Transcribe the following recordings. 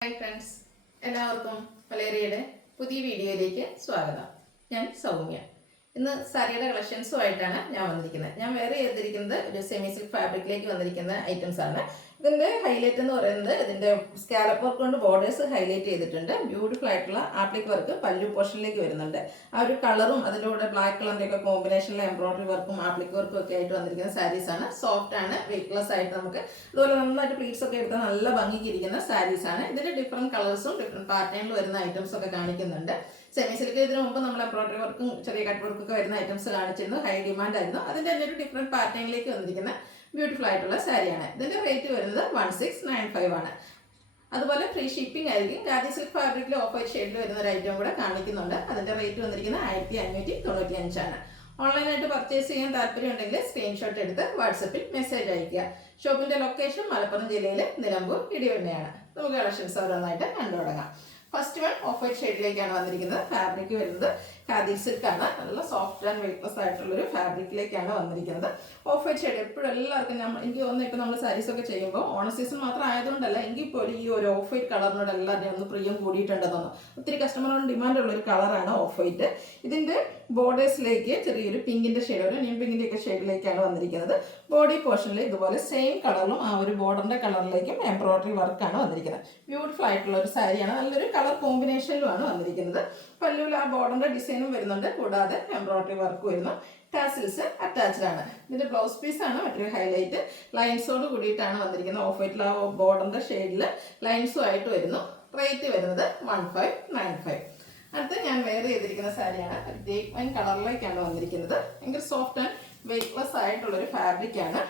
Hi friends, എല്ലാവർക്കും വലേറിയയുടെ പുതിയ വീഡിയോയിലേക്ക് സ്വാഗതം. ഞാൻ സൗമ്യ. ഇന്ന് സാരിയുടെ കളക്ഷൻസുമായിട്ടാണ് ഞാൻ വന്നിരിക്കുന്നത്. ഞാൻ വേറെ ചെയ്തിരിക്കുന്നത് ഒരു സെമി സിൽക്ക് ഫാബ്രിക്കിലേക്ക് വന്നിരിക്കുന്ന ഐറ്റംസ് ആണ്. ഇതിൻ്റെ ഹൈലൈറ്റ് എന്ന് പറയുന്നത് ഇതിൻ്റെ സ്കാലപ്പ് വർക്ക് കൊണ്ട് ബോർഡേഴ്സ് ഹൈലൈറ്റ് ചെയ്തിട്ടുണ്ട്. ബ്യൂട്ടിഫുൾ ആയിട്ടുള്ള ആപ്ലിക് വർക്ക് പല്ലു പോർഷനിലേക്ക് വരുന്നുണ്ട്. ആ ഒരു കളറും അതിൻ്റെ കൂടെ ബ്ലാക്ക് കളറിൻ്റെ ഒക്കെ കോമ്പിനേഷനിലെ എംബ്രോയിഡറി വർക്കും ആപ്ലിക് വർക്കും ഒക്കെ ആയിട്ട് വന്നിരിക്കുന്ന സാരീസാണ്. സോഫ്റ്റ് ആണ്, വെയ്റ്റ്ലെസ് ആയിട്ട് നമുക്ക് അതുപോലെ നന്നായിട്ട് പ്ലീറ്റ്സ് ഒക്കെ എടുത്താൽ നല്ല ഭംഗിക്ക് ഇരിക്കുന്ന സാരീസാണ്. ഇതിൻ്റെ ഡിഫറെൻറ്റ് കളേഴ്സും ഡിഫറെൻറ്റ് പാറ്റേണിൽ വരുന്ന ഐറ്റംസ് ഒക്കെ കാണിക്കുന്നുണ്ട്. സെമി സിൽക്ക് ഇതിന് മുമ്പ് നമ്മൾ എംബ്രോയിഡറി വർക്കും ചെറിയ കട്ട് വർക്കൊക്കെ വരുന്ന ഐറ്റംസ് കാണിച്ചിരുന്നു. ഹൈ ഡിമാൻഡ് ആയിരുന്നു. അതിൻ്റെ തന്നെ ഒരു ഡിഫറെൻറ്റ് പാറ്റേണിലേക്ക് വന്നിരിക്കുന്ന ബ്യൂട്ടിഫുൾ ആയിട്ടുള്ള സാരിയാണ്. ഇതിൻ്റെ റേറ്റ് വരുന്നത് 1695 ആണ്. അതുപോലെ ഫ്രീ ഷിപ്പിംഗ് ആയിരിക്കും. ഖാദി സിൽക്ക് ഫാബ്രിക്കിൽ ഓഫ് വൈറ്റ് ഷെയ്ഡിൽ വരുന്ന ഒരു ഐറ്റം കൂടെ കാണിക്കുന്നുണ്ട്. അതിൻ്റെ റേറ്റ് വന്നിരിക്കുന്നത് 1595 ആണ്. ഓൺലൈനായിട്ട് പർച്ചേസ് ചെയ്യാൻ താല്പര്യം ഉണ്ടെങ്കിൽ സ്ക്രീൻഷോട്ട് എടുത്ത് വാട്സപ്പിൽ മെസ്സേജ് അയയ്ക്കുക. ഷോപ്പിൻ്റെ ലൊക്കേഷൻ മലപ്പുറം ജില്ലയിലെ നിലമ്പൂർ ഇടിവണ്ണയാണ്. നമുക്ക് കളക്ഷൻസ് ഓരോന്നായിട്ട് കണ്ടു തുടങ്ങാം. ഫസ്റ്റ് വൺ ഓഫ് വൈറ്റ് ഷെയ്ഡിലേക്കാണ് വന്നിരിക്കുന്നത്. ഫാബ്രിക് വരുന്നത് ഖാദി സിൽക്ക് ആണ്. നല്ല സോഫ്റ്റ് ആൻഡ് വെയ്റ്റ്ലെസ് ആയിട്ടുള്ളൊരു ഫാബ്രിക്കിലേക്കാണ് വന്നിരിക്കുന്നത്. ഓഫ് വൈറ്റ് ഷെയ്ഡ് എപ്പോഴും എല്ലാവർക്കും എനിക്ക് തോന്നുന്നു ഇപ്പോൾ നമ്മൾ സാരീസ് ഒക്കെ ചെയ്യുമ്പോൾ ഓണ സീസൺ മാത്രം ആയതുകൊണ്ടല്ല, എങ്കിൽ പോലും ഈ ഒരു ഓഫ് വൈറ്റ് കളറിനോട് എല്ലാവരുടെയും ഒന്ന് പ്രിയം കൂടിയിട്ടുണ്ടെന്ന് തോന്നുന്നു. ഒത്തിരി കസ്റ്റമറോട് ഡിമാൻഡ് ഉള്ളൊരു കളറാണ് ഓഫ് വൈറ്റ്. ഇതിൻ്റെ ബോർഡേഴ്സിലേക്ക് ചെറിയൊരു പിങ്കിൻ്റെ ഷെയ്ഡ്, ഒരു ന്യൂ പിങ്കിൻ്റെ ഒക്കെ ഷെയ്ഡിലേക്കാണ് വന്നിരിക്കുന്നത്. ബോഡി പോർഷനിൽ ഇതുപോലെ സെയിം കളറിലും ആ ഒരു ബോർഡറിൻ്റെ കളറിലേക്കും എംബ്രോയിഡറി വർക്കാണ് വന്നിരിക്കുന്നത്. ബ്യൂട്ടിഫുൾ ആയിട്ടുള്ള ഒരു സാരിയാണ്. നല്ലൊരു കളർ കോമ്പിനേഷനിലുമാണ് വന്നിരിക്കുന്നത്. പല്ലുവിൽ ആ ബോർഡറിൻ്റെ ഡിസൈനും വരുന്നുണ്ട്, കൂടാതെ എംബ്രോയിഡറി വർക്ക് വരുന്നു. ടാസിൽസ് അറ്റാച്ച്ഡ് ആണ്. ഇതിൻ്റെ ബ്ലൗസ് പീസാണ് മറ്റൊരു ഹൈലൈറ്റ്. ലൈൻസോട് കൂടിയിട്ടാണ് വന്നിരിക്കുന്നത്. ഓഫ് വൈറ്റിൽ ആ ബോർഡറിൻ്റെ ഷെയ്ഡിൽ ലൈൻസും ആയിട്ട് വരുന്നു. റേറ്റ് വരുന്നത് 1595. അടുത്ത് ഞാൻ വെയർ ചെയ്തിരിക്കുന്ന സാരിയാണ്. ഡീപ് വൈൻ കളറിലേക്കാണ് വന്നിരിക്കുന്നത്. ഭയങ്കര സോഫ്റ്റ് ആൻഡ് വെയ്റ്റ്ലെസ് ആയിട്ടുള്ളൊരു ഫാബ്രിക്കാണ്.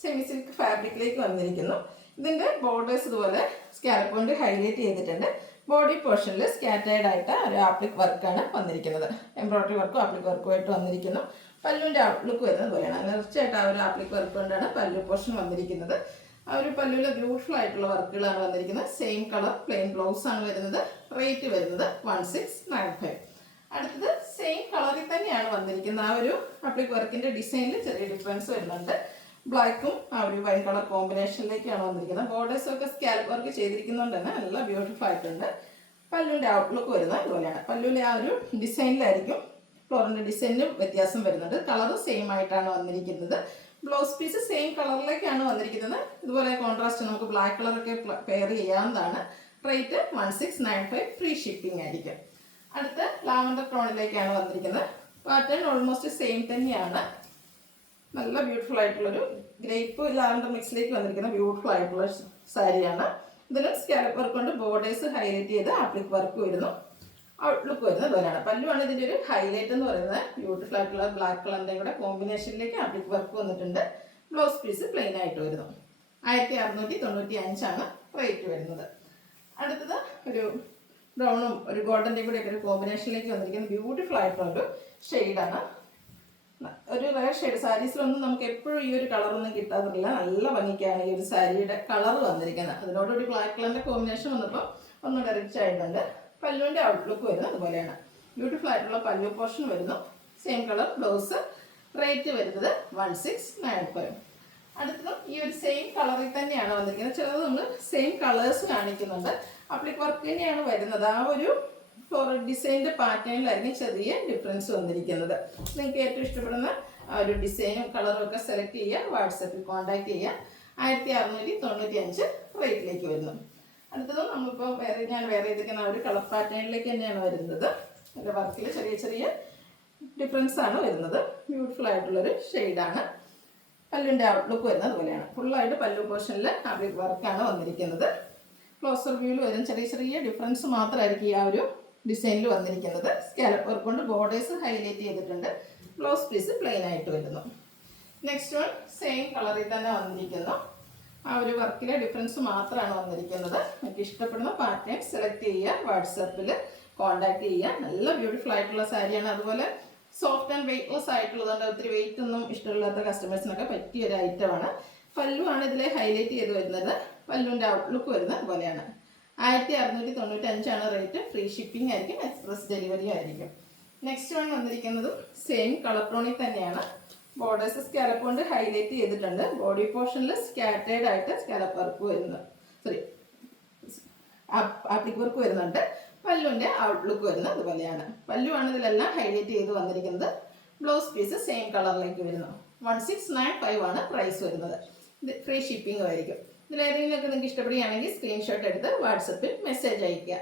സെമി സിൽക്ക് ഫാബ്രിക്കിലേക്ക് വന്നിരിക്കുന്നു. ഇതിൻ്റെ ബോർഡേഴ്സ് ഇതുപോലെ സ്കാലപ്പ് കൊണ്ട് ഹൈലൈറ്റ് ചെയ്തിട്ടുണ്ട്. ബോഡി പോർഷനിൽ സ്കാറ്റേർഡ് ആയിട്ട് ഒരു ആപ്ലിക് വർക്കാണ് വന്നിരിക്കുന്നത്. എംബ്രോയിഡറി വർക്കും ആപ്ലിക് വർക്കും ആയിട്ട് വന്നിരിക്കുന്നു. പല്ലുവിൻ്റെ ഔട്ട്ലുക്ക് വരുന്നത് പോലെയാണ്. തീർച്ചയായിട്ടും ആ ഒരു ആപ്ലിക് വർക്ക് കൊണ്ടാണ് പല്ലു പോർഷൻ വന്നിരിക്കുന്നത്. ആ ഒരു പല്ലുവിൽ ബ്യൂട്ടിഫുൾ ആയിട്ടുള്ള വർക്കുകളാണ് വന്നിരിക്കുന്നത്. സെയിം കളർ പ്ലെയിൻ ബ്ലൗസ് ആണ് വരുന്നത്. റേറ്റ് വരുന്നത് 1695. അടുത്തത് സെയിം കളറിൽ തന്നെയാണ് വന്നിരിക്കുന്നത്. ആ ഒരു ആപ്ലിക് വർക്കിൻ്റെ ഡിസൈനിൽ ചെറിയ ഡിഫറൻസ് വരുന്നുണ്ട്. ബ്ലാക്കും ആ ഒരു വൈൻ കളർ കോമ്പിനേഷനിലേക്കാണ് വന്നിരിക്കുന്നത്. ബോർഡേഴ്സും ഒക്കെ സ്കാലപ്പ് വർക്ക് ചെയ്തിരിക്കുന്നതുകൊണ്ട് തന്നെ നല്ല ബ്യൂട്ടിഫുൾ ആയിട്ടുണ്ട്. പല്ലുവിൻ്റെ ഔട്ട്ലുക്ക് വരുന്നത് ഇതുപോലെയാണ്. പല്ലുവിലെ ആ ഒരു ഡിസൈനിലായിരിക്കും ഫ്ലോറിൻ്റെ ഡിസൈനിലും വ്യത്യാസം വരുന്നുണ്ട്. കളർ സെയിം ആയിട്ടാണ് വന്നിരിക്കുന്നത്. ബ്ലൗസ് പീസ് സെയിം കളറിലേക്കാണ് വന്നിരിക്കുന്നത്. ഇതുപോലെ കോൺട്രാസ്റ്റ് നമുക്ക് ബ്ലാക്ക് കളറൊക്കെ പെയർ ചെയ്യാവുന്നതാണ്. റേറ്റ് 1695. ഫ്രീ ഷിപ്പിംഗ് ആയിരിക്കും. അടുത്ത് ലാവൻഡർ ടോണിലേക്കാണ് വന്നിരിക്കുന്നത്. പാറ്റേൺ ഓൾമോസ്റ്റ് സെയിം തന്നെയാണ്. നല്ല ബ്യൂട്ടിഫുൾ ആയിട്ടുള്ളൊരു ഗ്രേപ്പ് ലാവൻഡർ മിക്സിലേക്ക് വന്നിരിക്കുന്ന ബ്യൂട്ടിഫുൾ ആയിട്ടുള്ള സാരിയാണ്. ഇതിലും സ്കാലപ്പ് വർക്ക് കൊണ്ട് ബോർഡേഴ്സ് ഹൈലൈറ്റ് ചെയ്ത് ആപ്ലിക് വർക്ക് വരുന്നു. ഔട്ട്ലുക്ക് വരുന്നത് ഇതുപോലെയാണ്. പല്ലുവാണ് ഇതിൻ്റെ ഒരു ഹൈലൈറ്റ് എന്ന് പറയുന്നത്. ബ്യൂട്ടിഫുൾ ആയിട്ടുള്ള ബ്ലാക്ക് കളറിൻ്റെ കൂടെ കോമ്പിനേഷനിലേക്ക് ആപ്ലിക് വർക്ക് വന്നിട്ടുണ്ട്. ബ്ലൗസ് പീസ് പ്ലെയിൻ ആയിട്ട് വരുന്നു. 1695 ആണ് റേറ്റ് വരുന്നത്. അടുത്തത് ഒരു ബ്രൗണും ഒരു ഗോൾഡൻ്റെ കൂടെയൊക്കെ ഒരു കോമ്പിനേഷനിലേക്ക് വന്നിരിക്കുന്ന ബ്യൂട്ടിഫുൾ ആയിട്ടുള്ളൊരു ഷെയ്ഡാണ്. ഒരു റയർ ഷെയ്ഡ്. സാരീസിലൊന്നും നമുക്ക് എപ്പോഴും ഈ ഒരു കളറൊന്നും കിട്ടാറില്ല. നല്ല ഭംഗിക്കാണ് ഈ ഒരു സാരിയുടെ കളർ വന്നിരിക്കുന്നത്. അതിനോടൊരു ബ്ലാക്ക് കളറിൻ്റെ കോമ്പിനേഷൻ വന്നപ്പോൾ ഒന്നുകൂടെ റിച്ച് ആയിട്ടുണ്ട്. പല്ലുവിൻ്റെ ഔട്ട്ലുക്ക് വരുന്നത് അതുപോലെയാണ്. ബ്യൂട്ടിഫുൾ ആയിട്ടുള്ള പല്ലു പോർഷൻ വരുന്നു. Same colour blouse. റേറ്റ് വരുന്നത് 1695. അടുത്തതും ഈ ഒരു സെയിം കളറിൽ തന്നെയാണ് വന്നിരിക്കുന്നത്. ചിലത് നമ്മൾ സെയിം കളേഴ്സ് കാണിക്കുന്നുണ്ട്. ആപ്ലിക് വർക്ക് തന്നെയാണ് വരുന്നത്. ആ ഒരു ഫ്ലോറൽ ഡിസൈനിൻ്റെ പാറ്റേണിലായിരിക്കും ചെറിയ ഡിഫറൻസ് വന്നിരിക്കുന്നത്. നിങ്ങൾക്ക് ഏറ്റവും ഇഷ്ടപ്പെടുന്ന ആ ഒരു ഡിസൈനും കളറും ഒക്കെ സെലക്ട് ചെയ്യുക. വാട്സപ്പിൽ കോൺടാക്ട് ചെയ്യുക. 1695 റേറ്റിലേക്ക് വരുന്നു. അടുത്തതും നമ്മളിപ്പോൾ ഞാൻ വേറെ ചെയ്തിരിക്കുന്ന ആ ഒരു കളർ പാറ്റേണിലേക്ക് തന്നെയാണ് വരുന്നത്. അതിൻ്റെ വർക്കിൽ ചെറിയ ചെറിയ ഡിഫറൻസ് ആണ് വരുന്നത്. ബ്യൂട്ടിഫുൾ ആയിട്ടുള്ളൊരു ഷെയ്ഡാണ്. പല്ലുവിൻ്റെ ഔട്ട്ലുക്ക് വരുന്നത് അതുപോലെയാണ്. ഫുള്ളായിട്ട് പല്ലു പോർഷനിൽ ആപ്ലിക് വർക്കാണ് വന്നിരിക്കുന്നത്. ക്ലോസർ വ്യൂവിൽ വരും ചെറിയ ചെറിയ ഡിഫറൻസ് മാത്രമായിരിക്കും ഈ ആ ഒരു ഡിസൈനിൽ വന്നിരിക്കുന്നത്. സ്കാലപ്പ് വർക്ക് കൊണ്ട് ബോർഡേഴ്സ് ഹൈലൈറ്റ് ചെയ്തിട്ടുണ്ട്. ബ്ലൗസ് പീസ് പ്ലെയിൻ ആയിട്ട് വരുന്നു. നെക്സ്റ്റ് വൺ സെയിം കളറിൽ തന്നെ വന്നിരിക്കുന്നു. ആ ഒരു വർക്കിലെ ഡിഫറൻസ് മാത്രമാണ് വന്നിരിക്കുന്നത്. എനിക്ക് ഇഷ്ടപ്പെടുന്ന പാറ്റേൺ സെലക്ട് ചെയ്യുക. വാട്സപ്പിൽ കോൺടാക്ട് ചെയ്യുക. നല്ല ബ്യൂട്ടിഫുൾ ആയിട്ടുള്ള സാരിയാണ്. അതുപോലെ സോഫ്റ്റ് ആൻഡ് വെയ്റ്റ്ലെസ് ആയിട്ടുള്ളതുകൊണ്ട് ഒത്തിരി വെയിറ്റ് ഒന്നും ഇഷ്ടമില്ലാത്ത കസ്റ്റമേഴ്സിനൊക്കെ പറ്റിയ ഒരു ഐറ്റമാണ്. പല്ലുവാണ് ഇതിൽ ഹൈലൈറ്റ് ചെയ്ത് വരുന്നത്. പല്ലുവിൻ്റെ ഔട്ട്ലുക്ക് വരുന്നത് അതുപോലെയാണ്. 1695 ആണ് റേറ്റ്. ഫ്രീ ഷിപ്പിംഗ് ആയിരിക്കും. എക്സ്പ്രസ് ഡെലിവറി ആയിരിക്കും. നെക്സ്റ്റ് വൺ വന്നിരിക്കുന്നതും സെയിം കളർ ടോണിൽ തന്നെയാണ്. ബോർഡേഴ്സ് സ്കാലപ്പ് കൊണ്ട് ഹൈലൈറ്റ് ചെയ്തിട്ടുണ്ട്. ബോഡി പോർഷനിൽ സ്കാറ്റേർഡ് ആയിട്ട് സ്കാലപ്പ് വർക്ക് വരുന്നത്. സോറി ആപ്ലിക് വർക്ക് വരുന്നുണ്ട്. പല്ലുവിൻ്റെ ഔട്ട്ലുക്ക് വരുന്നത് അതുപോലെയാണ്. പല്ലുവാണ് ഇതിലെല്ലാം ഹൈലൈറ്റ് ചെയ്ത് വന്നിരിക്കുന്നത്. ബ്ലൗസ് പീസ് സെയിം കളറിലേക്ക് വരുന്നു. 1695 ആണ് പ്രൈസ് വരുന്നത്. ഇത് ഫ്രീ ഷിപ്പിംഗും ആയിരിക്കും. ഇതിലേതെങ്കിലുമൊക്കെ നിങ്ങൾക്ക് ഇഷ്ടപ്പെടുകയാണെങ്കിൽ സ്ക്രീൻഷോട്ട് എടുത്ത് വാട്സപ്പിൽ മെസ്സേജ് അയയ്ക്കുക.